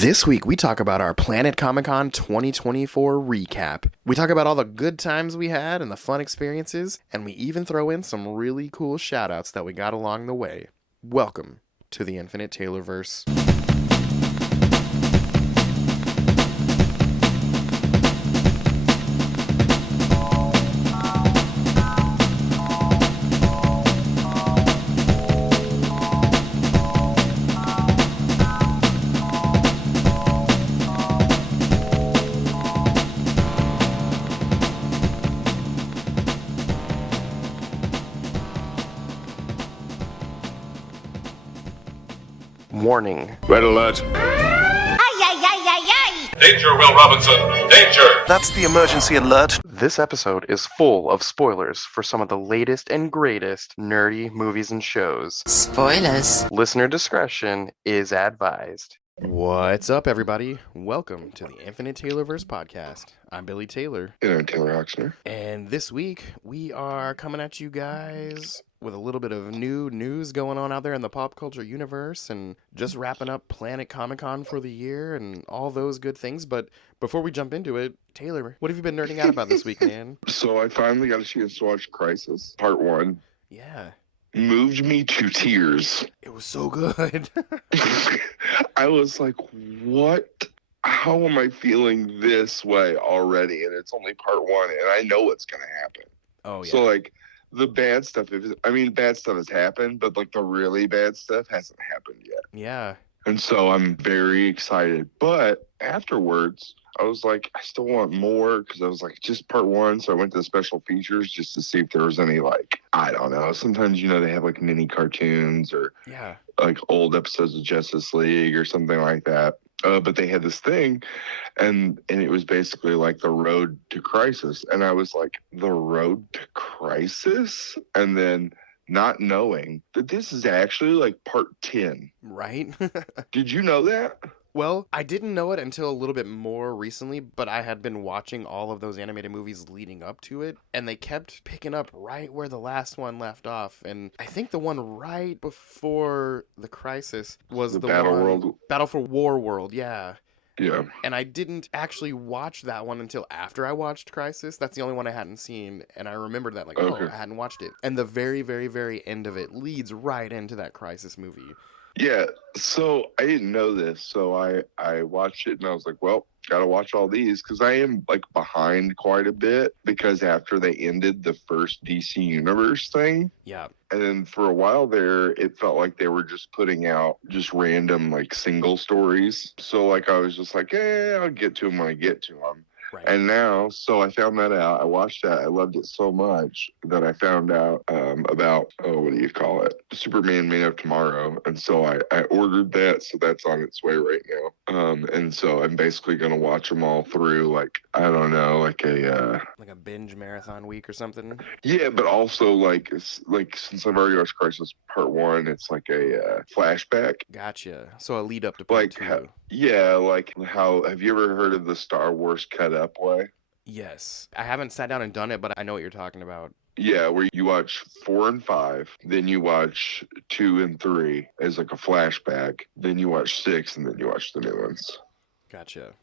This week, we talk about our Planet Comicon 2024 recap. We talk about all the good times we had and the fun experiences, and we even throw in some really cool shoutouts that we got along the way. Welcome to the Infinite Taylorverse. Warning. Red alert. Ay, ay, ay, ay, ay! Danger, Will Robinson. Danger! That's the emergency alert. This episode is full of spoilers for some of the latest and greatest nerdy movies and shows. Spoilers. Listener discretion is advised. What's up, everybody? Welcome to the Infinite Taylorverse podcast. I'm Billy Taylor. And I'm Taylor Oxner. And this week, we are coming at you guys with a little bit of new news going on out there in the pop culture universe and just wrapping up Planet Comicon for the year and all those good things. But before we jump into it, Taylor, what have you been nerding out about this week, man? So I finally got a chance to watch Crisis, Part 1. Yeah. Moved me to tears. It was so good. I was like, what? How am I feeling this way already? And it's only Part 1, and I know what's going to happen. Oh, yeah. So, like, the bad stuff, bad stuff has happened, but, like, the really bad stuff hasn't happened yet. Yeah. And so I'm very excited. But afterwards, I was like, I still want more because I was like, just Part 1. So I went to the special features just to see if there was any, like, I don't know. Sometimes, they have like mini cartoons or like old episodes of Justice League or something like that. But they had this thing and it was basically like the road to crisis. And I was like, the road to crisis? And then not knowing that this is actually like part 10. Right? Did you know that? Well, I didn't know it until a little bit more recently, but I had been watching all of those animated movies leading up to it, and they kept picking up right where the last one left off. And I think the one right before the crisis was the Battle one, World. Battle for War World, yeah. Yeah. And I didn't actually watch that one until after I watched Crisis. That's the only one I hadn't seen, and I remembered that, like, Okay. I hadn't watched it. And the very, very, very end of it leads right into that Crisis movie. Yeah, so I didn't know this, so I watched it and I was like, well, gotta watch all these because I am like behind quite a bit because after they ended the first DC Universe thing, Yeah. and then for a while there, it felt like they were just putting out just random like single stories. So like I was just like, I'll get to them when I get to them. Right. And now, so I found that out. I watched that. I loved it so much that I found out about, what do you call it? Superman Man of Tomorrow. And so I ordered that. So that's on its way right now. And so I'm basically going to watch them all through, like, I don't know, like a binge marathon week or something? Yeah, but also, like, since I've already watched Crisis Part 1, it's like a flashback. Gotcha. So a lead up to part 2. Like how, have you ever heard of the Star Wars cut up way? Yes. I haven't sat down and done it, but I know what you're talking about. Yeah, where you watch 4 and 5, then you watch 2 and 3 as like a flashback, then you watch 6, and then you watch the new ones. Gotcha.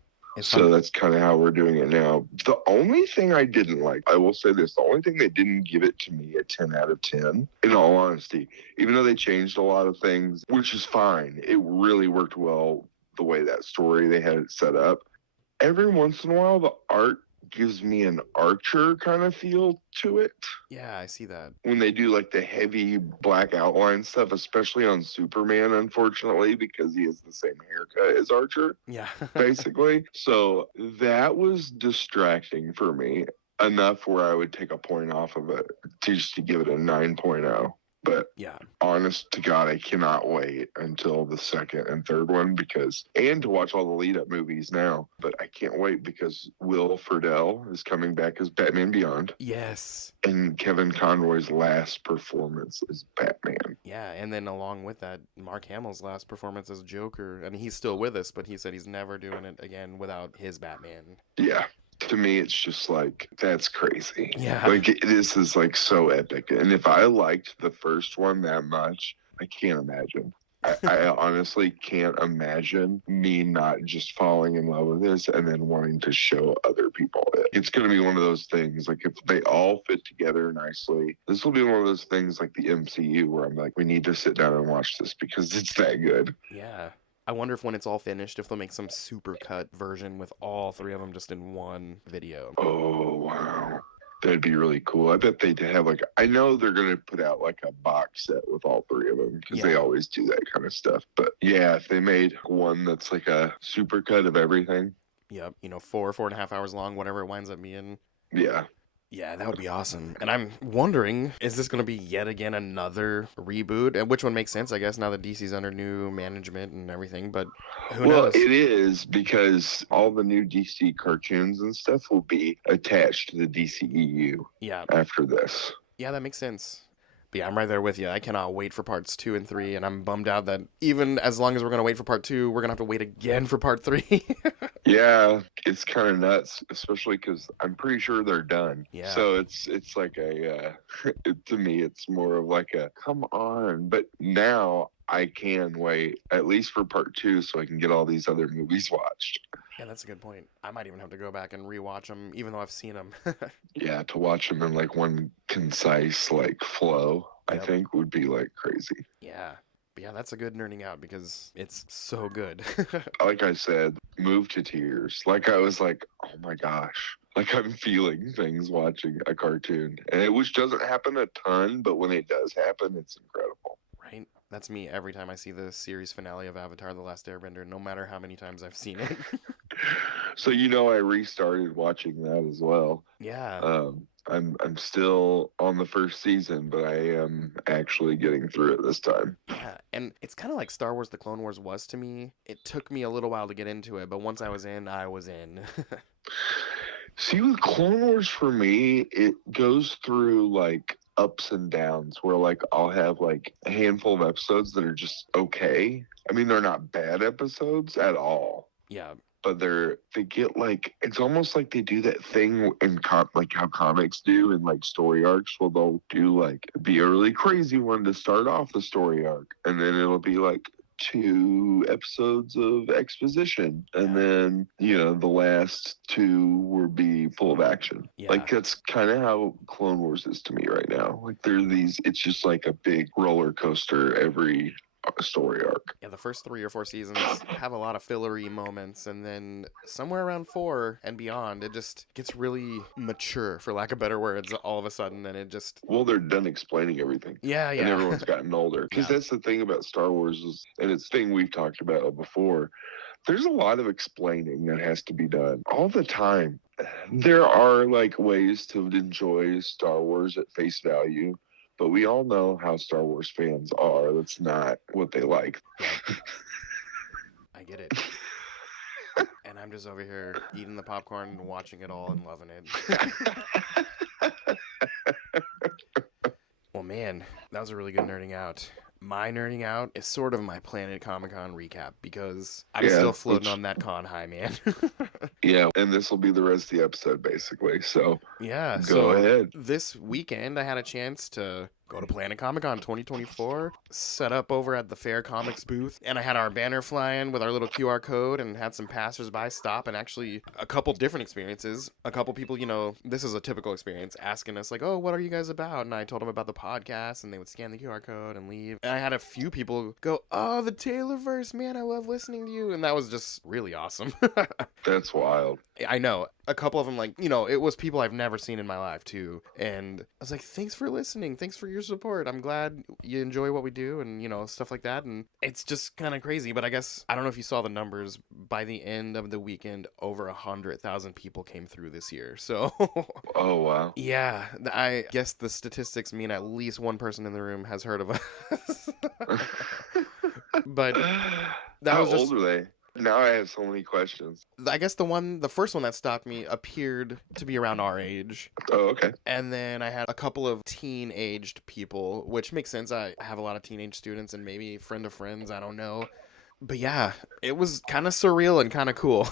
So that's kind of how we're doing it now. The only thing I didn't like, I will say this, the only thing they didn't give it to me a 10 out of 10, in all honesty, even though they changed a lot of things, which is fine, it really worked well the way that story they had it set up. Every once in a while, the art gives me an Archer kind of feel to it. Yeah, I see that. When they do like the heavy black outline stuff, especially on Superman, unfortunately, because he has the same haircut as Archer. Yeah. Basically. So that was distracting for me enough where I would take a point off of it just to give it a 9.0. But yeah, honest to God, I cannot wait until the second and third one and to watch all the lead up movies now. But I can't wait because Will Friedle is coming back as Batman Beyond. Yes. And Kevin Conroy's last performance as Batman. Yeah, and then along with that, Mark Hamill's last performance as Joker. I mean, he's still with us, but he said he's never doing it again without his Batman. Yeah. To me, it's just like, that's crazy. Yeah. Like, this is like so epic. And if I liked the first one that much, I can't imagine I honestly can't imagine me not just falling in love with this and then wanting to show other people it. It's going to be one of those things, like if they all fit together nicely, this will be one of those things like the MCU where I'm like, we need to sit down and watch this because it's that good. Yeah. I wonder if when it's all finished, if they'll make some super cut version with all three of them just in one video. Oh, wow. That'd be really cool. I bet they'd have like, I know they're going to put out like a box set with all three of them because they Yeah. always do that kind of stuff. But yeah, if they made one that's like a super cut of everything, Yep. 4.5 hours long, whatever it winds up being. yeah. Yeah, that would be awesome. And I'm wondering, is this going to be yet again another reboot? And which one makes sense, I guess, now that DC's under new management and everything. But who knows? It is because all the new DC cartoons and stuff will be attached to the DCEU Yeah. after this. Yeah, that makes sense. But yeah, I'm right there with you. I cannot wait for parts 2 and 3, and I'm bummed out that even as long as we're going to wait for part 2, we're going to have to wait again for part 3. Yeah, it's kind of nuts, especially because I'm pretty sure they're done. Yeah. So it's like a, to me, it's more of like a, come on. But now I can wait at least for part 2 so I can get all these other movies watched. Yeah, that's a good point. I might even have to go back and rewatch them, even though I've seen them. Yeah, to watch them in like one concise like flow, Yep. I think would be like crazy. Yeah. But yeah, that's a good nerding out because it's so good. Like I said, moved to tears. Like I was like, oh my gosh. Like I'm feeling things watching a cartoon. And it which doesn't happen a ton, but when it does happen, it's incredible. Right? That's me every time I see the series finale of Avatar: The Last Airbender, no matter how many times I've seen it. So I restarted watching that as well. Yeah. I'm still on the first season, but I am actually getting through it this time. Yeah, and it's kind of like Star Wars: The Clone Wars was to me. It took me a little while to get into it, but once I was in, I was in. See, with Clone Wars for me, it goes through like ups and downs where like I'll have like a handful of episodes that are just okay. I mean, they're not bad episodes at all, Yeah, but they get like, it's almost like they do that thing in like how comics do in like story arcs where they'll do like be a really crazy one to start off the story arc, and then it'll be like 2 episodes of exposition, and then the last 2 will be full of action. Yeah. Like that's kind of how Clone Wars is to me right now. Like it's just like a big roller coaster every story arc. yeah. The first 3 or 4 seasons have a lot of fillery moments, and then somewhere around 4 and beyond, it just gets really mature, for lack of better words. All of a sudden, and it just Well, they're done explaining everything. yeah. And everyone's gotten older. Because Yeah. that's the thing about Star Wars and it's a thing we've talked about before. There's a lot of explaining that has to be done all the time. There are like ways to enjoy Star Wars at face value, but we all know how Star Wars fans are. That's not what they like. I get it. And I'm just over here eating the popcorn and watching it all and loving it. Well, man, that was a really good nerding out. My nerding out is sort of my Planet Comicon recap because I'm still floating on that con high, man. Yeah, and this will be the rest of the episode, basically. So Yeah, go ahead. This weekend I had a chance to go to Planet Comicon 2024, set up over at the Fair Comics booth, and I had our banner flying with our little QR code and had some passersby stop, and actually a couple different experiences. A couple people, this is a typical experience, asking us like, oh, what are you guys about? And I told them about the podcast, and they would scan the QR code and leave. And I had a few people go, oh, the Taylorverse, man, I love listening to you. And that was just really awesome. That's wild. I know. A couple of them, it was people I've never seen in my life, too. And I was like, thanks for listening. Thanks for your support. I'm glad you enjoy what we do and, stuff like that. And it's just kind of crazy. But I guess, I don't know if you saw the numbers. By the end of the weekend, over 100,000 people came through this year. So, Oh, wow. yeah, I guess the statistics mean at least one person in the room has heard of us. But that How was just... old are they? Now I have so many questions. I guess the first one that stopped me appeared to be around our age. Oh, okay. And then I had a couple of teen-aged people, which makes sense. I have a lot of teenage students and maybe friend of friends, I don't know. But yeah, it was kind of surreal and kind of cool.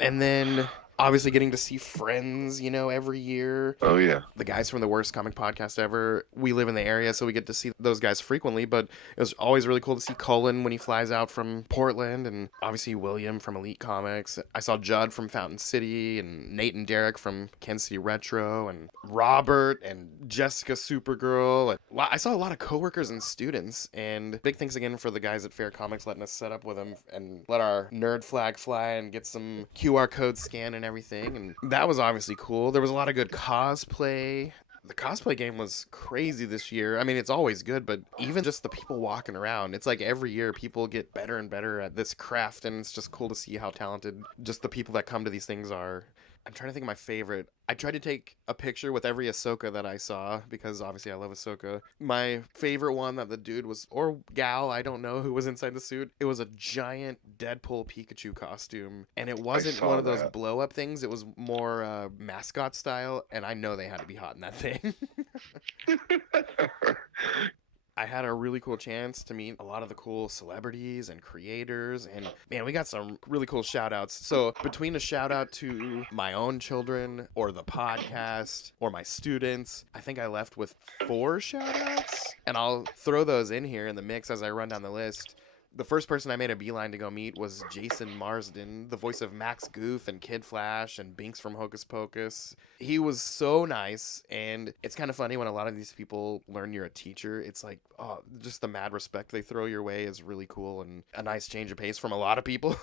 And then obviously getting to see friends, every year. Oh yeah. The guys from the Worst Comic Podcast Ever, we live in the area, so we get to see those guys frequently, but it was always really cool to see Cullen when he flies out from Portland, and obviously William from Elite Comics. I saw Judd from Fountain City, and Nate and Derek from Kansas City Retro, and Robert and Jessica Supergirl. And I saw a lot of coworkers and students, and big thanks again for the guys at Fair Comics letting us set up with them and let our nerd flag fly and get some QR code scan and everything, and that was obviously cool. There was a lot of good cosplay. The cosplay game was crazy this year. I mean, it's always good, but even just the people walking around, it's like every year people get better and better at this craft, and it's just cool to see how talented just the people that come to these things are. I'm trying to think of my favorite. I tried to take a picture with every Ahsoka that I saw, because obviously I love Ahsoka. My favorite one that the dude was, or gal, I don't know who was inside the suit, it was a giant Deadpool Pikachu costume. And it wasn't one of those blow up things, it was more mascot style, and I know they had to be hot in that thing. I had a really cool chance to meet a lot of the cool celebrities and creators, and man, we got some really cool shout outs. So between a shout out to my own children or the podcast or my students, I think I left with 4 shout outs, and I'll throw those in here in the mix as I run down the list. The first person I made a beeline to go meet was Jason Marsden, the voice of Max Goof and Kid Flash and Binks from Hocus Pocus. He was so nice, and it's kind of funny when a lot of these people learn you're a teacher. It's like, oh, just the mad respect they throw your way is really cool and a nice change of pace from a lot of people.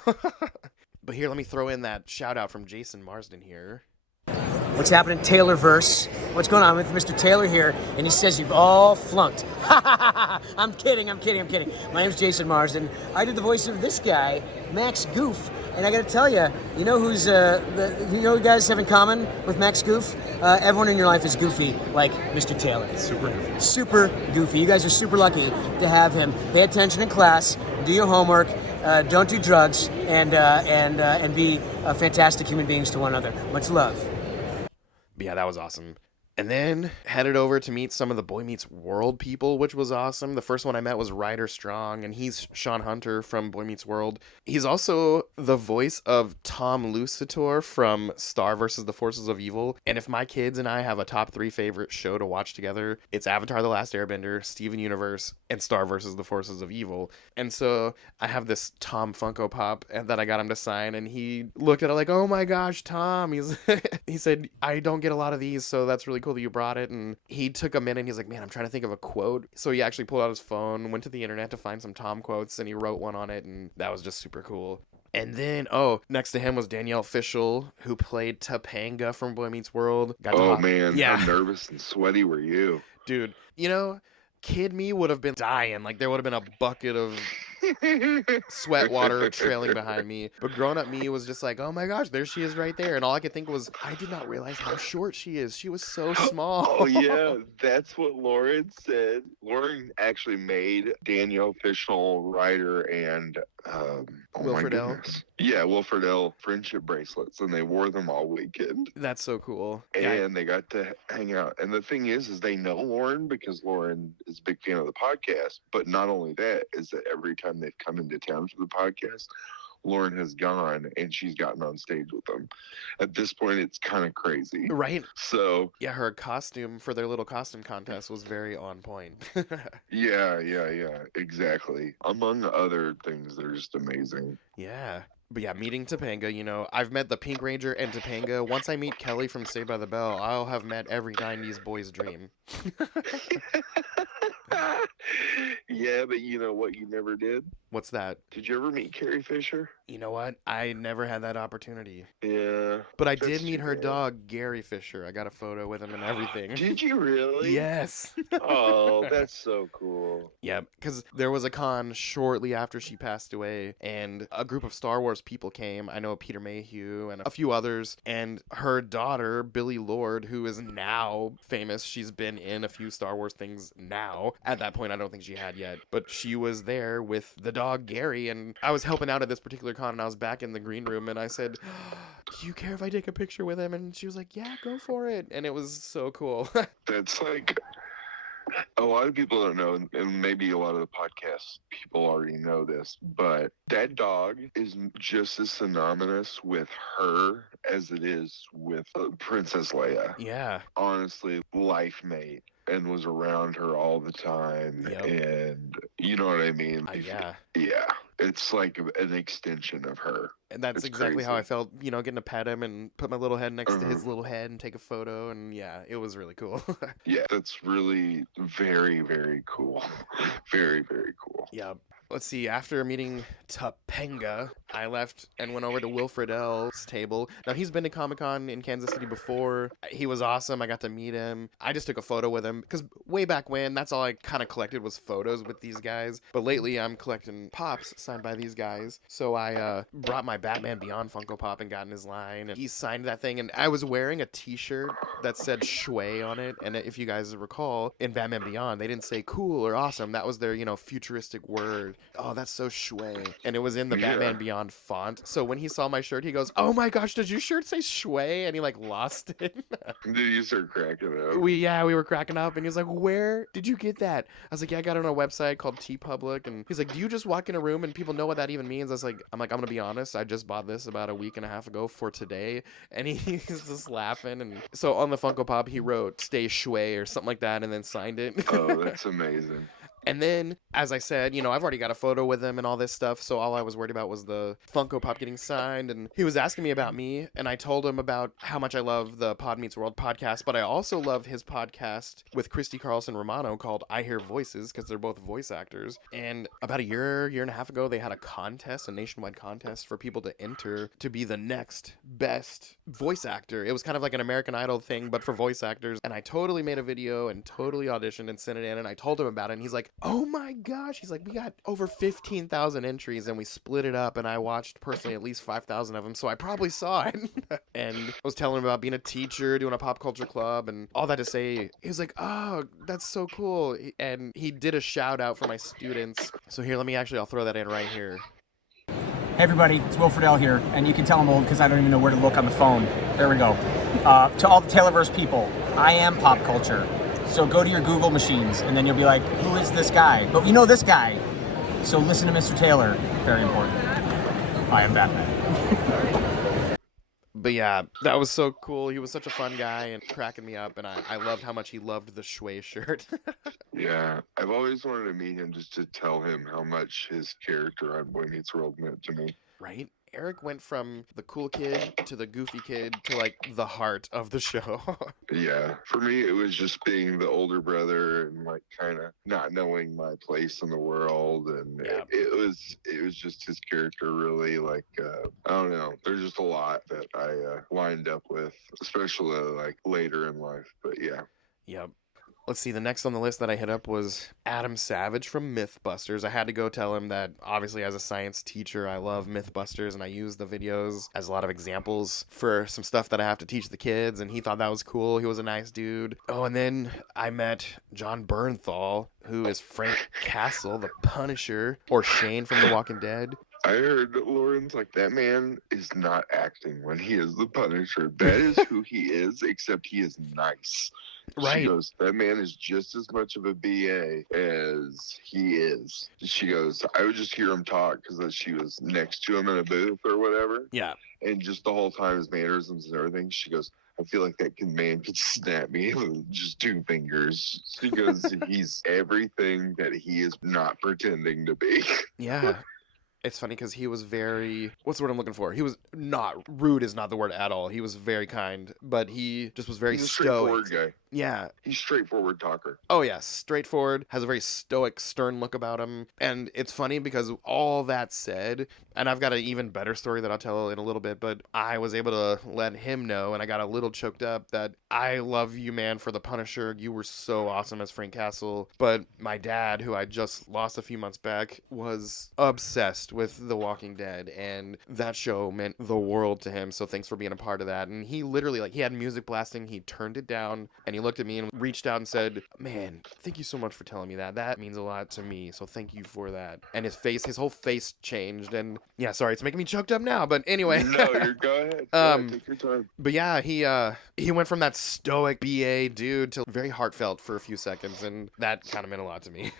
But here, let me throw in that shout out from Jason Marsden here. What's happening, Taylorverse? What's going on with Mr. Taylor here? And he says you've all flunked. I'm kidding. My name's Jason Marsden. I did the voice of this guy, Max Goof. And I gotta tell you, you know who you guys have in common with Max Goof? Everyone in your life is goofy, like Mr. Taylor. Super goofy. Super goofy. You guys are super lucky to have him. Pay attention in class, do your homework, don't do drugs, and be fantastic human beings to one another. Much love. Yeah, that was awesome. And then headed over to meet some of the Boy Meets World people, which was awesome. The first one I met was Ryder Strong, and he's Sean Hunter from Boy Meets World. He's also the voice of Tom Lucitor from Star vs. the Forces of Evil. And if my kids and I have a top 3 favorite show to watch together, it's Avatar: The Last Airbender, Steven Universe, and Star vs. the Forces of Evil. And so I have this Tom Funko Pop that I got him to sign, and he looked at it like, oh my gosh, Tom. He said, I don't get a lot of these, so that's really cool that you brought it. And he took a minute and he's like, man, I'm trying to think of a quote. So he actually pulled out his phone, went to the internet to find some Tom quotes, and he wrote one on it, and that was just super cool. And then, next to him was Danielle Fishel, who played Topanga from Boy Meets World. Man, yeah. How nervous and sweaty were you? Dude, kid me would have been dying. Like, there would have been a bucket of sweat water trailing behind me. But grown-up me was just like, oh my gosh, there she is right there. And all I could think was, I did not realize how short she is. She was so small. Oh yeah, that's what Lauren said. Lauren actually made Danielle Fishel, Ryder, and Wilfred L. Yeah, Wilfred L. friendship bracelets, and they wore them all weekend. That's so cool. And they got to hang out. And the thing is they know Lauren because Lauren is a big fan of the podcast. But not only that, is that every time they've come into town for the podcast, Lauren has gone and she's gotten on stage with them. At this point, it's kind of crazy. Right. So. Yeah, her costume for their little costume contest was very on point. Yeah, exactly. Among other things, they're just amazing. Yeah. But yeah, meeting Topanga, I've met the Pink Ranger and Topanga. Once I meet Kelly from Saved by the Bell, I'll have met every 90s boy's dream. Yeah, but you know what you never did? What's that? Did you ever meet Carrie Fisher? You know what? I never had that opportunity. Yeah. But I did meet her dog, Gary Fisher. I got a photo with him and everything. Did you really? Yes. Oh, that's so cool. Yeah, because there was a con shortly after she passed away, and a group of Star Wars people came. I know Peter Mayhew and a few others, and her daughter, Billie Lourd, who is now famous. She's been in a few Star Wars things now. At that point, I don't think she had yet, but she was there with the dog, Gary, and I was helping out at this particular con, and I was back in the green room, and I said, do you care if I take a picture with him? And she was like, yeah, go for it. And it was so cool. That's like, A lot of people don't know, and maybe a lot of the podcast people already know this, but that dog is just as synonymous with her as it is with Princess Leia. Yeah. Honestly, life mate, and was around her all the time. Yep. And you know what I mean? Yeah. Yeah. It's like an extension of her. And that's It's exactly how I crazy. felt, you know, getting to pet him and put my little head next to his Uh-huh. little head and take a photo. And yeah, it was really cool. Yeah, that's really very, very cool. Very, very cool. Yeah. Let's see. After meeting Topanga, I left and went over to Wilfred L's table. Now, he's been to Comic-Con in Kansas City before. He was awesome. I got to meet him. I just took a photo with him because way back when, that's all I kind of collected was photos with these guys. But lately, I'm collecting pops signed by these guys. So I brought my Batman Beyond Funko Pop and got in his line. And he signed that thing. And I was wearing a t-shirt that said Shui on it. And if you guys recall, in Batman Beyond, they didn't say cool or awesome. That was their, you know, futuristic word. Oh, that's so Shui. And it was in the Yeah. Batman Beyond font. So when he saw my shirt, he goes, "Oh my gosh, does your shirt say Shui?" And he like lost it. Did you start cracking up? we were cracking up, and he was like, "Where did you get that?" I was like, "Yeah, I got it on a website called TeePublic." And he's like, "Do you just walk in a room and people know what that even means?" I'm like, I'm gonna be honest, I just bought this about a week and a half ago for today. And he's just laughing. And so on the Funko Pop, he wrote "Stay Shui" or something like that, and then signed it. Oh, that's amazing. And then, as I said, you know, I've already got a photo with him and all this stuff, so all I was worried about was the Funko Pop getting signed. And he was asking me about me, and I told him about how much I love the Pod Meets World podcast, but I also love his podcast with Christy Carlson Romano called I Hear Voices, because they're both voice actors. And about a year and a half ago, they had a contest, a nationwide contest for people to enter to be the next best voice actor. It was kind of like an American Idol thing, but for voice actors. And I totally made a video and totally auditioned and sent it in, and I told him about it, and he's like, "Oh my gosh," he's like, "we got over 15,000 entries and we split it up, and I watched personally at least 5,000 of them, so I probably saw it." And I was telling him about being a teacher, doing a pop culture club, and all that to say, he was like, "Oh, that's so cool." And he did a shout out for my students. So here, I'll throw that in right here. Hey everybody, it's Wilfred L here, and you can tell I'm old because I don't even know where to look on the phone. There we go. To all the Taylorverse people, I am pop culture. So go to your Google machines, and then you'll be like, who is this guy? But we know this guy. So listen to Mr. Taylor. Very important. I am Batman. But yeah, that was so cool. He was such a fun guy and cracking me up, and I loved how much he loved the Shui shirt. Yeah, I've always wanted to meet him just to tell him how much his character on Boy Meets World meant to me. Right? Eric went from the cool kid to the goofy kid to like the heart of the show. Yeah, for me, it was just being the older brother and like kind of not knowing my place in the world, and Yeah. it was just his character really like I don't know. There's just a lot that I lined up with, especially like later in life. But yeah. Yep. Let's see, the next on the list that I hit up was Adam Savage from Mythbusters. I had to go tell him that, obviously, as a science teacher, I love Mythbusters, and I use the videos as a lot of examples for some stuff that I have to teach the kids, and he thought that was cool. He was a nice dude. Oh, and then I met John Bernthal, who is Frank Castle, the Punisher, or Shane from The Walking Dead. I heard Lauren's like, that man is not acting when he is the Punisher. That is who he is, except he is nice. Right. She goes, that man is just as much of a BA as he is. She goes, I would just hear him talk because she was next to him in a booth or whatever. Yeah. And just the whole time, his mannerisms and everything, she goes, I feel like that man could snap me with just 2 fingers. She goes, he's everything that he is not pretending to be. Yeah. It's funny because he was very, what's the word I'm looking for? He was not, rude is not the word at all. He was very kind, but he just was very He's a straightforward stoic. guy. Yeah. He's straightforward talker. Oh, yeah. Straightforward, has a very stoic, stern look about him. And it's funny because all that said, and I've got an even better story that I'll tell in a little bit, but I was able to let him know, and I got a little choked up, that I love you, man, for the Punisher. You were so awesome as Frank Castle. But my dad, who I just lost a few months back, was obsessed with The Walking Dead, and that show meant the world to him. So thanks for being a part of that. And he literally, like, he had music blasting, he turned it down, and he looked at me and reached out and said, "Man, thank you so much for telling me that. That means a lot to me. So thank you for that." And his whole face changed. And yeah, sorry, it's making me choked up now. But anyway. No, go ahead. Go ahead. Take your time. But yeah, he went from that stoic BA dude to very heartfelt for a few seconds, and that kind of meant a lot to me.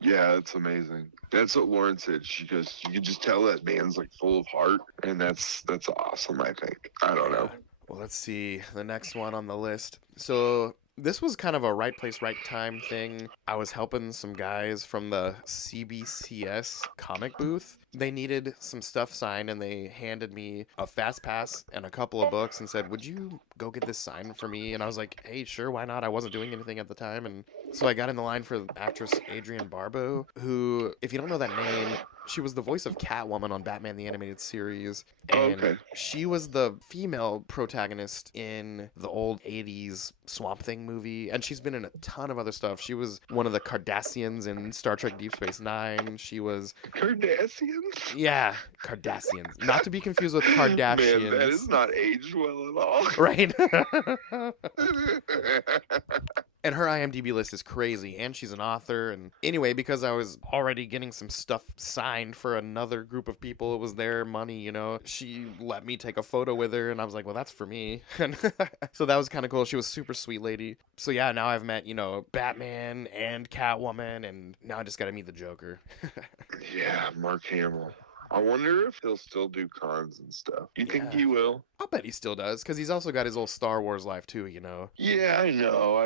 Yeah, it's amazing. That's what Lauren said. She goes, you can just tell that man's like full of heart, and that's awesome. I think. I don't know. Well, let's see the next one on the list. So this was kind of a right place, right time thing. I was helping some guys from the CBCS comic booth. They needed some stuff signed, and they handed me a fast pass and a couple of books and said, "Would you go get this signed for me?" And I was like, "Hey, sure, why not?" I wasn't doing anything at the time, and so I got in the line for actress Adrienne Barbeau, who, if you don't know that name, she was the voice of Catwoman on Batman the Animated Series, and she was the female protagonist in the old 80s Swamp Thing movie, and she's been in a ton of other stuff. She was one of the Cardassians in Star Trek Deep Space Nine. She was... Cardassians? Yeah, Cardassians. Not to be confused with Kardashians. Man, that is not aged well at all. Right? And her IMDb list is crazy, and she's an author. And anyway, because I was already getting some stuff signed for another group of people, it was their money, you know. She let me take a photo with her, and I was like, well, that's for me. And so that was kind of cool. She was a super sweet lady. So yeah, now I've met, you know, Batman and Catwoman, and now I just got to meet the Joker. Yeah, Mark Hamill. I wonder if he'll still do cons and stuff. You think he will? I'll bet he still does, because he's also got his old Star Wars life too, you know. Yeah, I know.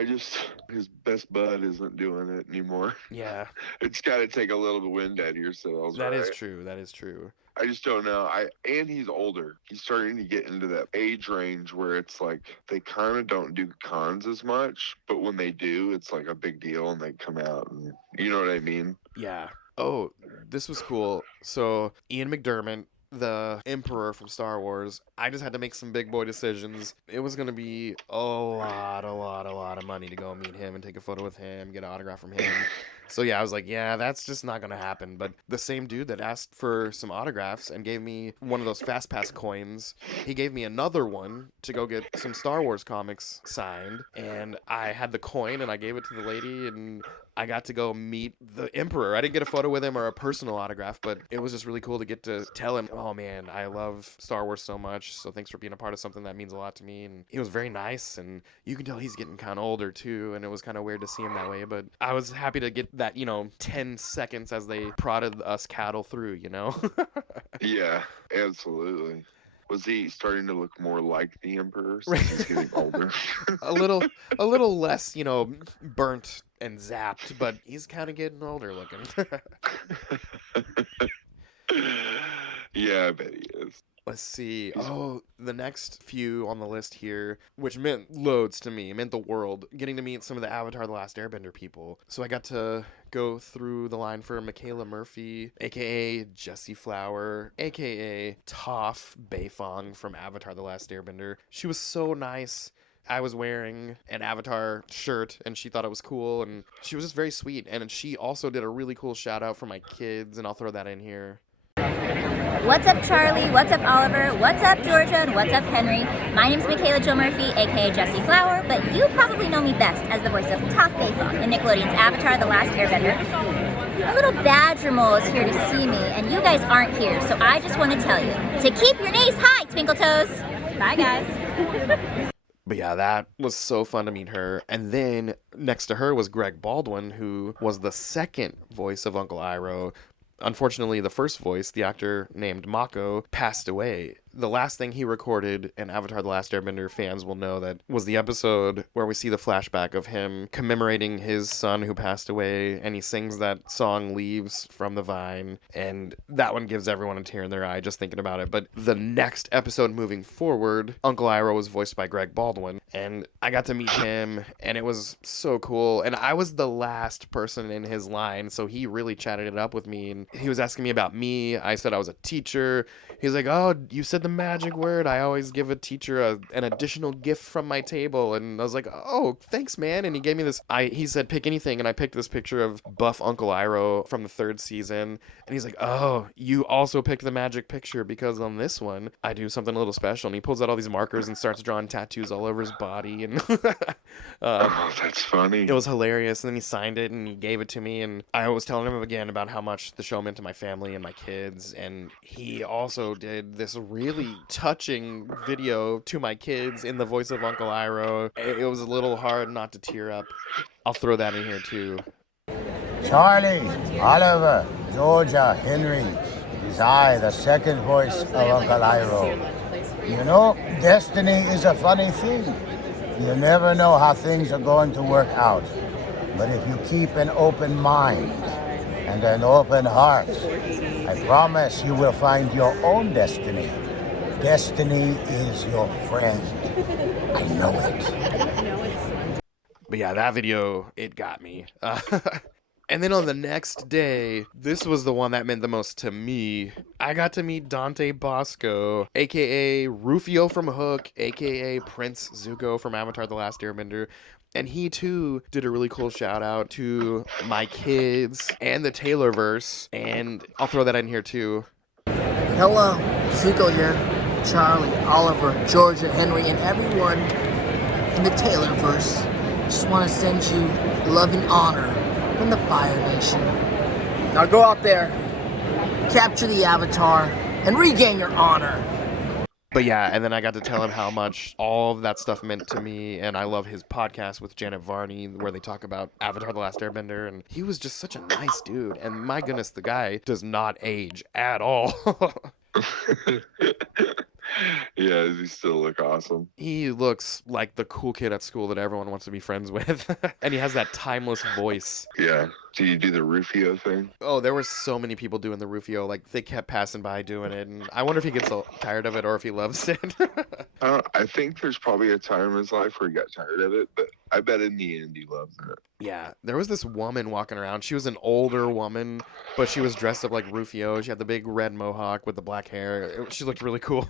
His best bud isn't doing it anymore. Yeah. It's got to take a little bit wind out of your sails. That is true. That is true. I just don't know. And he's older. He's starting to get into that age range where it's like they kind of don't do cons as much, but when they do, it's like a big deal, and they come out, and you know what I mean? Yeah. Oh, this was cool. So Ian McDiarmid, the Emperor from Star Wars, I just had to make some big boy decisions. It was going to be a lot of money to go meet him and take a photo with him, get an autograph from him. So yeah, I was like, yeah, that's just not going to happen. But the same dude that asked for some autographs and gave me one of those Fast Pass coins, he gave me another one to go get some Star Wars comics signed. And I had the coin, and I gave it to the lady, and I got to go meet the Emperor. I didn't get a photo with him or a personal autograph, but it was just really cool to get to tell him, oh man, I love Star Wars so much, so thanks for being a part of something that means a lot to me. And he was very nice, and you can tell he's getting kind of older too, and it was kind of weird to see him that way, but I was happy to get that, 10 seconds as they prodded us cattle through, Yeah, absolutely. Was he starting to look more like the Emperor since he's getting older? a little less, burnt and zapped, but he's kind of getting older looking. Yeah, I bet he is. Let's see. Oh, the next few on the list here, which meant loads to me, meant the world, getting to meet some of the Avatar The Last Airbender people. So I got to go through the line for Michaela Murphy, a.k.a. Jessie Flower, a.k.a. Toph Beifong from Avatar The Last Airbender. She was so nice. I was wearing an Avatar shirt, and she thought it was cool, and she was just very sweet. And she also did a really cool shout out for my kids, and I'll throw that in here. What's up, Charlie? What's up, Oliver? What's up, Georgia? And what's up, Henry? My name's Michaela Jo Murphy, aka Jessie Flower, but you probably know me best as the voice of Toph Beifong in Nickelodeon's Avatar The Last Airbender. A little badger mole is here to see me, and you guys aren't here, so I just want to tell you to keep your knees high, Twinkle Toes. Bye, guys. But yeah, that was so fun to meet her. And then next to her was Greg Baldwin, who was the second voice of Uncle Iroh. Unfortunately, the first voice, the actor named Mako, passed away. The last thing he recorded, and Avatar The Last Airbender fans will know that, was the episode where we see the flashback of him commemorating his son who passed away, and he sings that song, Leaves from the Vine, and that one gives everyone a tear in their eye just thinking about it. But the next episode moving forward, Uncle Iroh was voiced by Greg Baldwin, and I got to meet him, and it was so cool. And I was the last person in his line, so he really chatted it up with me, and he was asking me about me. I said I was a teacher. He's like, oh, you said said the magic word, I always give a teacher an additional gift from my table. And I was like, oh, thanks, man. And he gave me this. He said, pick anything. And I picked this picture of buff Uncle Iroh from the 3rd season. And he's like, oh, you also picked the magic picture because on this one, I do something a little special. And he pulls out all these markers and starts drawing tattoos all over his body. And Oh, that's funny. it was hilarious. And then he signed it and he gave it to me. And I was telling him again about how much the show meant to my family and my kids. And he also did this really touching video to my kids in the voice of Uncle Iroh. It was a little hard not to tear up. I'll throw that in here too. Charlie, Oliver, Georgia, Henry, it is I, the second voice of Uncle Iroh. You know, destiny is a funny thing. You never know how things are going to work out. But if you keep an open mind and an open heart, I promise you will find your own destiny. Destiny is your friend. I know it. But yeah, that video, it got me. And then on the next day, this was the one that meant the most to me. I got to meet Dante Bosco, a.k.a. Rufio from Hook, a.k.a. Prince Zuko from Avatar The Last Airbender. And he, too, did a really cool shout-out to my kids and the Taylorverse. And I'll throw that in here, too. Hello, Zuko here. Charlie, Oliver, Georgia, Henry, and everyone in the Taylorverse. Just want to send you love and honor from the Fire Nation. Now go out there, capture the Avatar, and regain your honor. But yeah, and then I got to tell him how much all of that stuff meant to me, and I love his podcast with Janet Varney, where they talk about Avatar The Last Airbender, and he was just such a nice dude, and my goodness, the guy does not age at all. Yeah, does he still look awesome? He looks like the cool kid at school that everyone wants to be friends with, and he has that timeless voice. Yeah. Do you do the Rufio thing? Oh, there were so many people doing the Rufio, like, they kept passing by doing it, and I wonder if he gets so tired of it or if he loves it. I think there's probably a time in his life where he got tired of it, but I bet in the end he loves it. Yeah, there was this woman walking around. She was an older woman, but she was dressed up like Rufio. She had the big red mohawk with the black hair. She looked really cool.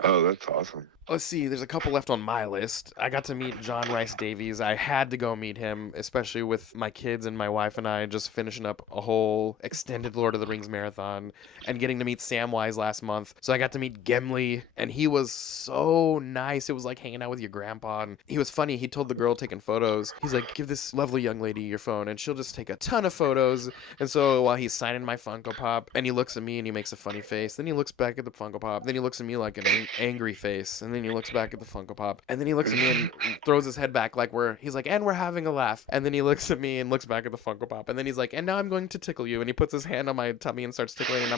Oh, that's awesome. Let's see, there's a couple left on my list. I got to meet John Rice Davies. I had to go meet him, especially with my kids and my wife and I just finishing up a whole extended Lord of the Rings marathon and getting to meet Samwise last month. So I got to meet Gimli, and he was so nice. It was like hanging out with your grandpa, and he was funny. He told the girl taking photos, he's like, give this lovely young lady your phone, and she'll just take a ton of photos. And so while he's signing my Funko Pop, and he looks at me and he makes a funny face, then he looks back at the Funko Pop, then he looks at me like an angry face, and then he looks back at the Funko Pop, and then he looks at me and throws his head back like he's like, and we're having a laugh. And then he looks at me and looks back at the Funko Pop, and then he's like, and now I'm going to tickle you. And he puts his hand on my tummy and starts tickling, and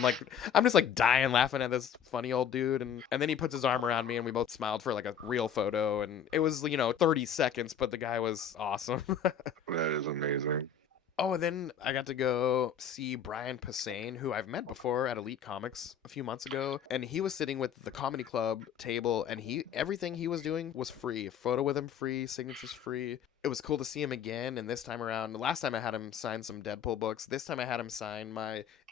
I'm just like dying laughing at this funny old dude. And then he puts his arm around me and we both smiled for like a real photo, and it was 30 seconds, but the guy was awesome. That is amazing. Oh, and then I got to go see Brian Posehn, who I've met before at Elite Comics a few months ago, and he was sitting with the comedy club table, and everything he was doing was free. Photo with him free, signatures free. It was cool to see him again, and this time around, the last time I had him sign some Deadpool books. This time I had him sign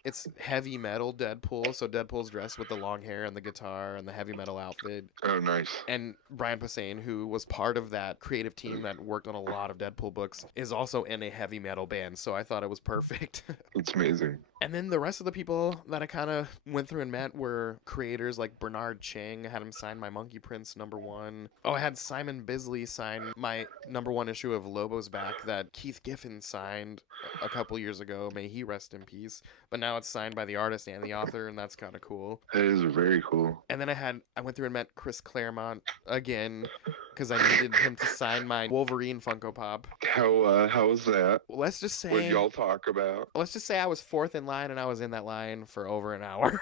it's heavy metal Deadpool, so Deadpool's dressed with the long hair and the guitar and the heavy metal outfit. Oh, nice. And Brian Posehn, who was part of that creative team that worked on a lot of Deadpool books, is also in a heavy metal band, so I thought it was perfect. It's amazing. And then the rest of the people that I kind of went through and met were creators like Bernard Chang. I had him sign my Monkey Prince #1. Oh, I had Simon Bisley sign my #1 issue of Lobo's Back that Keith Giffen signed a couple years ago. May he rest in peace. But now it's signed by the artist and the author, and that's kind of cool. That is very cool. And then I went through and met Chris Claremont again because I needed him to sign my Wolverine Funko Pop. How was that? Let's just say, What did y'all talk about? let's just say I was fourth in line, and I was in that line for over an hour.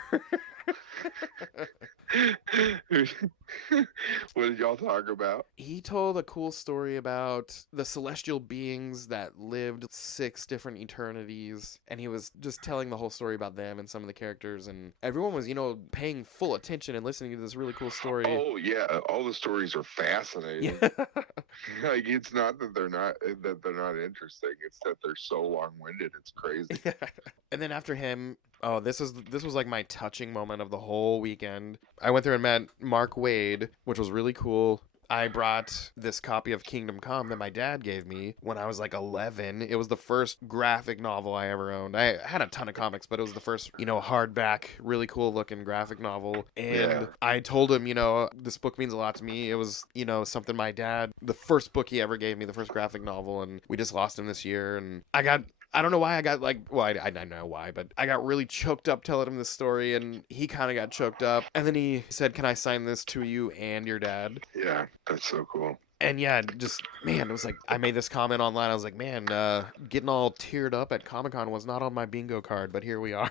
What did y'all talk about? He told a cool story about the celestial beings that lived 6 different eternities, and he was just telling the whole story about them and some of the characters, and everyone was, paying full attention and listening to this really cool story. Oh yeah, all the stories are fascinating. Yeah. Like, it's not that they're not interesting; it's that they're so long-winded. It's crazy. And then after him, Oh, this was like my touching moment of the whole weekend. I went there and met Mark Wade, which was really cool. I brought this copy of Kingdom Come that my dad gave me when I was like 11. It was the first graphic novel I ever owned. I had a ton of comics, but it was the first, hardback, really cool looking graphic novel. And I told him, this book means a lot to me. It was, something my dad, the first book he ever gave me, the first graphic novel, and we just lost him this year. And I don't know why I got I know why, but I got really choked up telling him this story, and he kind of got choked up. And then he said, "Can I sign this to you and your dad?" Yeah, that's so cool. And yeah, just, man, it was like, I made this comment online. I was like, man, getting all teared up at Comic-Con was not on my bingo card, but here we are.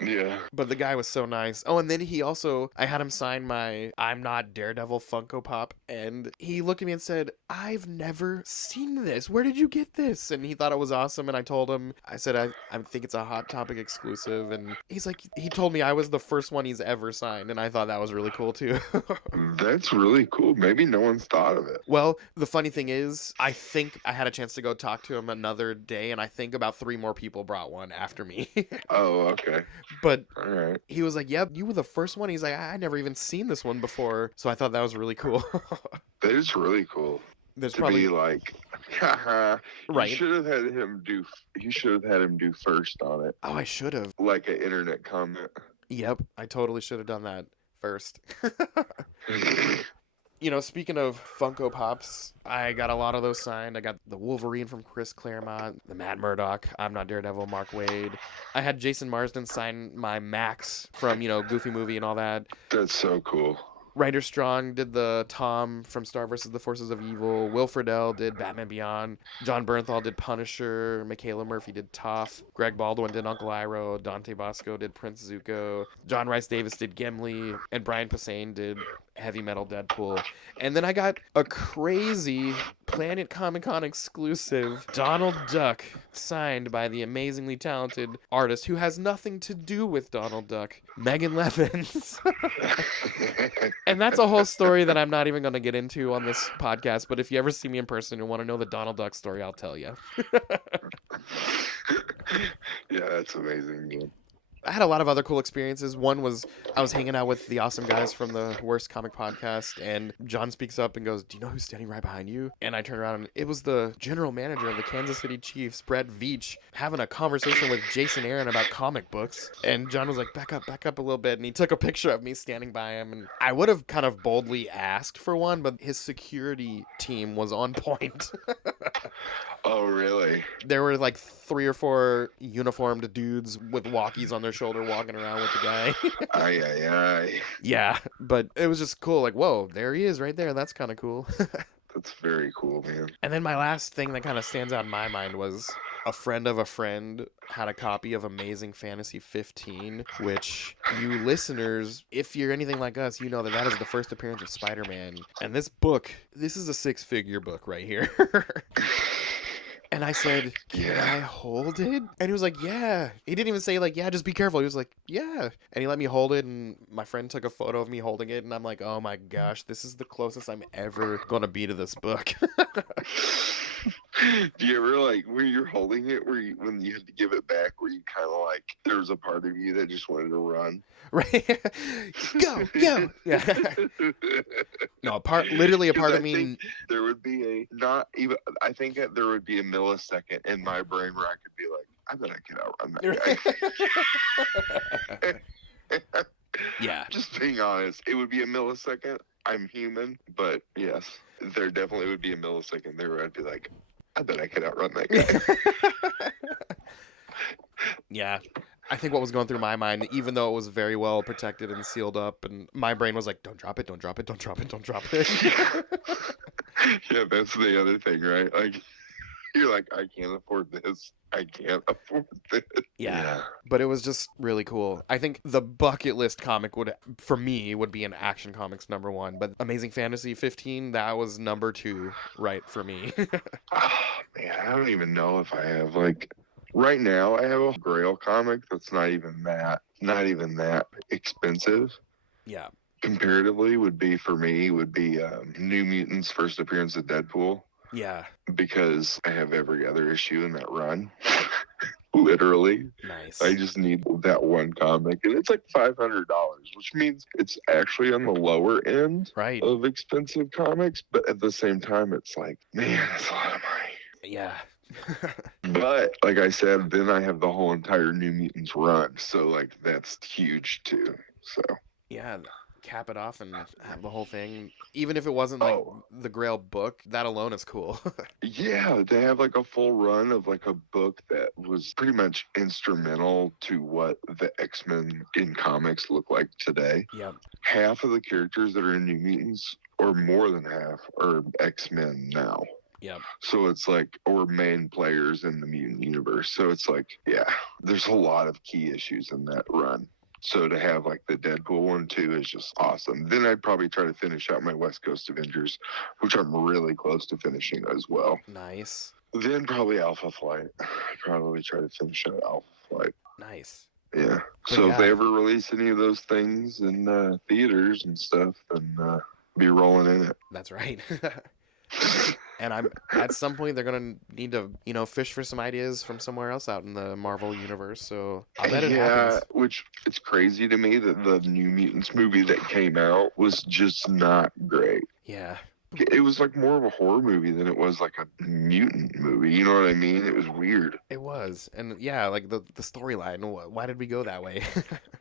Yeah. But the guy was so nice. Oh, and then I had him sign my I'm Not Daredevil Funko Pop, and he looked at me and said, "I've never seen this. Where did you get this?" And he thought it was awesome, and I said, I think it's a Hot Topic exclusive, and he's like, he told me I was the first one he's ever signed, and I thought that was really cool, too. That's really cool. Maybe no one's thought of it. Well, the funny thing is, I think I had a chance to go talk to him another day, and I think about 3 more people brought one after me. Oh, okay. But All right. he was like, "Yep, you were the first one." He's like, "I never even seen this one before." So I thought that was really cool. That is really cool. There's To probably be like, haha, Right. You should have had him do. You should have had him do first on it, Oh, I should have. like an internet comment. Yep, I totally should have done that first. Speaking of Funko Pops, I got a lot of those signed. I got the Wolverine from Chris Claremont, the Matt Murdock, I'm Not Daredevil, Mark Wade. I had Jason Marsden sign my Max from, Goofy Movie and all that. That's so cool. Ryder Strong did the Tom from Star vs. the Forces of Evil. Will Friedle did Batman Beyond. John Bernthal did Punisher. Michaela Murphy did Toph. Greg Baldwin did Uncle Iroh. Dante Bosco did Prince Zuko. John Rice Davis did Gimli. And Brian Posehn did Heavy Metal Deadpool. And then I got a crazy Planet Comicon exclusive Donald Duck signed by the amazingly talented artist who has nothing to do with Donald Duck, Megan Levins. And that's a whole story that I'm not even going to get into on this podcast, but if you ever see me in person and want to know the Donald Duck story, I'll tell you. Yeah, that's amazing, dude. I had a lot of other cool experiences. One was I was hanging out with the awesome guys from the Worst Comic Podcast, and John speaks up and goes, "Do you know who's standing right behind you?" And I turn around, and it was the general manager of the Kansas City Chiefs, Brett Veach, having a conversation with Jason Aaron about comic books. And John was like, back up a little bit, and he took a picture of me standing by him. And I would have kind of boldly asked for one, but his security team was on point. Oh, really? There were like 3 or 4 uniformed dudes with walkies on their shoulder walking around with the guy. Aye, aye, aye. Yeah, but it was just cool. Like, whoa, there he is right there. That's kind of cool. That's very cool, man. And then my last thing that kind of stands out in my mind was a friend of a friend had a copy of Amazing Fantasy 15, which you listeners, if you're anything like us, you know that is the first appearance of Spider-Man. And this is a 6-figure book right here. And I said, "Can I hold it?" And he was like, "Yeah." He didn't even say, like, "Yeah, just be careful." He was like, "Yeah." And he let me hold it, and my friend took a photo of me holding it, and I'm like, oh my gosh, this is the closest I'm ever going to be to this book. Do you ever, like, where you're holding it, when you had to give it back, where you kind of, like, there was a part of you that just wanted to run? Right? Go! Yeah. No, literally a part of me... There would be I think that there would be a millisecond in my brain where I could be like, I bet I could outrun that guy. Yeah. Just being honest, it would be a millisecond. I'm human, but yes, there definitely would be a millisecond there where I'd be like, I bet I could outrun that guy. Yeah. I think what was going through my mind, even though it was very well protected and sealed up, and my brain was like, don't drop it, don't drop it, don't drop it, don't drop it. Yeah, that's the other thing, right? Like, you're like, I can't afford this. I can't afford this. Yeah. But it was just really cool. I think the bucket list comic would be an Action Comics #1, but Amazing Fantasy 15, that was #2 right for me. Oh, man, I don't even know if I have, like, right now I have a Grail comic that's not even that expensive. Yeah. Comparatively would be New Mutants' first appearance of Deadpool. Yeah. Because I have every other issue in that run. Literally. Nice. I just need that one comic, and it's like $500, which means it's actually on the lower end Right. of expensive comics, but at the same time, it's like, man, that's a lot of money. Yeah. But like I said, then I have the whole entire New Mutants run, so like that's huge too. So Yeah, cap it off and have the whole thing. Even if it wasn't like the Grail book, that alone is cool. yeah, they have like a full run of like a book that was pretty much instrumental to what the X-Men in comics look like today. Yep. Half of the characters that are in New Mutants, or more than half, are X-Men now. Yep. So it's like, or main players in the mutant universe. So it's like, yeah, there's a lot of key issues in that run. So to have like the Deadpool one too is just awesome. Then I'd probably try to finish out my West Coast Avengers, which I'm really close to finishing as well. Nice. Then probably Alpha Flight. I'd probably try to finish out Alpha Flight. Nice. Yeah. But So yeah. if they ever release any of those things in theaters and stuff, then be rolling in it. That's right. And I'm at some point they're gonna need to, fish for some ideas from somewhere else out in the Marvel universe. So I bet it happens. Which it's crazy to me that the New Mutants movie that came out was just not great. Yeah. It was like more of a horror movie than it was like a mutant movie. You know what I mean? It was weird. It was. And yeah, like the storyline. Why did we go that way?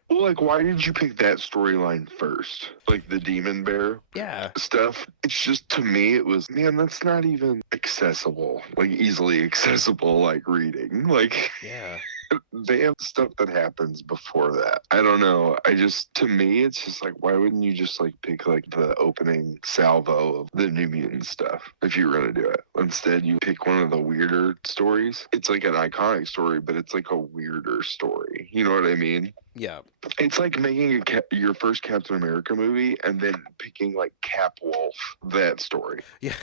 Well, like, why did you pick that storyline first? Like the Demon Bear Yeah. stuff? It's just, to me, it was, man, that's not even accessible, like easily accessible, like reading. Like, Yeah. they have stuff that happens before that. I don't know. To me, it's just like, why wouldn't you just like pick like the opening salvo of the New Mutant stuff if you were going to do it? Instead, you pick one of the weirder stories. It's like an iconic story, but it's like a weirder story. You know what I mean? Yeah. It's like making your first Captain America movie and then picking like Cap Wolf, that story. Yeah.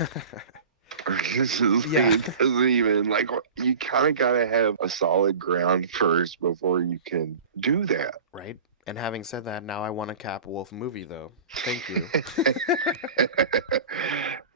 This is Yeah. it doesn't even, like, you kind of got to have a solid ground first before you can do that. Right. And having said that, now I want a Cap Wolf movie, though. Thank you.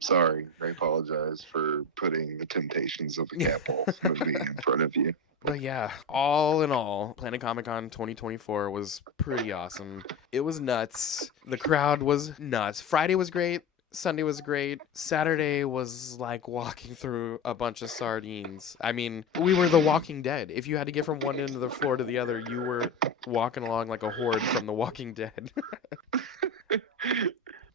Sorry, I apologize for putting the temptations of the Cap Wolf movie in front of you. But yeah, all in all, Planet Comicon 2024 was pretty awesome. It was nuts. The crowd was nuts. Friday was great. Sunday was great. Saturday was like walking through a bunch of sardines. I mean, we were the Walking Dead. If you had to get from one end of the floor to the other, you were walking along like a horde from the Walking Dead.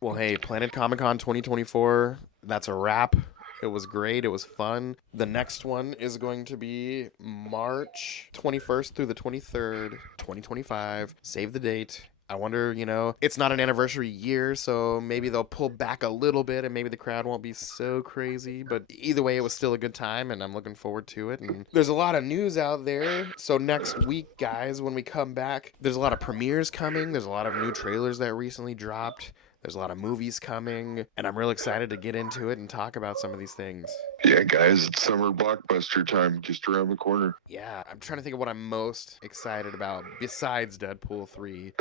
Well, hey, Planet Comicon 2024, that's a wrap. It was great. It was fun. The next one is going to be March 21st through the 23rd, 2025. Save the date. I wonder, it's not an anniversary year, so maybe they'll pull back a little bit and maybe the crowd won't be so crazy. But either way, it was still a good time and I'm looking forward to it. And there's a lot of news out there. So next week, guys, when we come back, there's a lot of premieres coming. There's a lot of new trailers that recently dropped. There's a lot of movies coming, and I'm real excited to get into it and talk about some of these things. Yeah, guys, it's summer blockbuster time just around the corner. Yeah, I'm trying to think of what I'm most excited about besides Deadpool 3.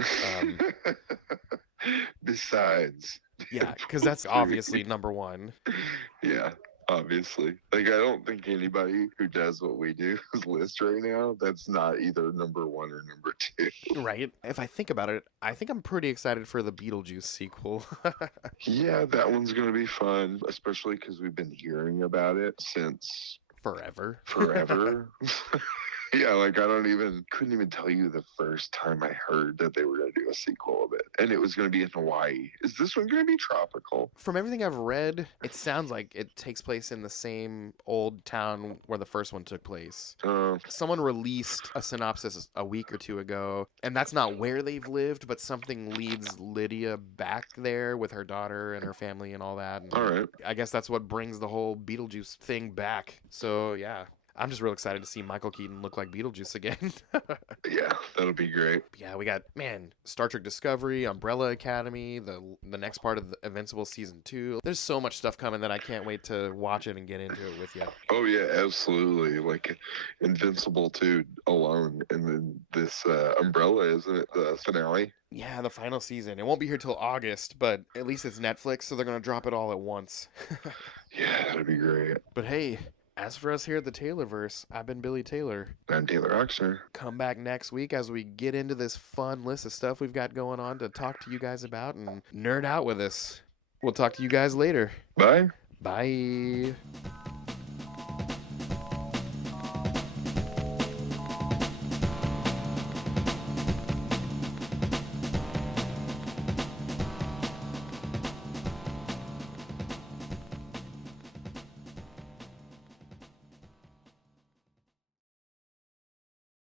Besides. Yeah, because that's obviously number one. Yeah, obviously. Like, I don't think anybody who does what we do is list right now. That's not either number one or number two. Right? If I think about it, I think I'm pretty excited for the Beetlejuice sequel. Yeah, that one's going to be fun, especially because we've been hearing about it since Forever. Yeah, like couldn't even tell you the first time I heard that they were going to do a sequel of it. And it was going to be in Hawaii. Is this one going to be tropical? From everything I've read, it sounds like it takes place in the same old town where the first one took place. Someone released a synopsis a week or two ago, and that's not where they've lived, but something leads Lydia back there with her daughter and her family and all that. And all right. I guess that's what brings the whole Beetlejuice thing back. So, yeah. I'm just real excited to see Michael Keaton look like Beetlejuice again. Yeah, that'll be great. Yeah, we got, Star Trek Discovery, Umbrella Academy, the next part of the Invincible Season 2. There's so much stuff coming that I can't wait to watch it and get into it with you. Oh, yeah, absolutely. Like Invincible 2 alone. And then this Umbrella, isn't it, the finale? Yeah, the final season. It won't be here till August, but at least it's Netflix, so they're going to drop it all at once. Yeah, that'd be great. But hey, As for us here at the Taylorverse, I've been Billy Taylor. I'm Taylor Oxner. Come back next week as we get into this fun list of stuff we've got going on to talk to you guys about and nerd out with us. We'll talk to you guys later. Bye. Bye.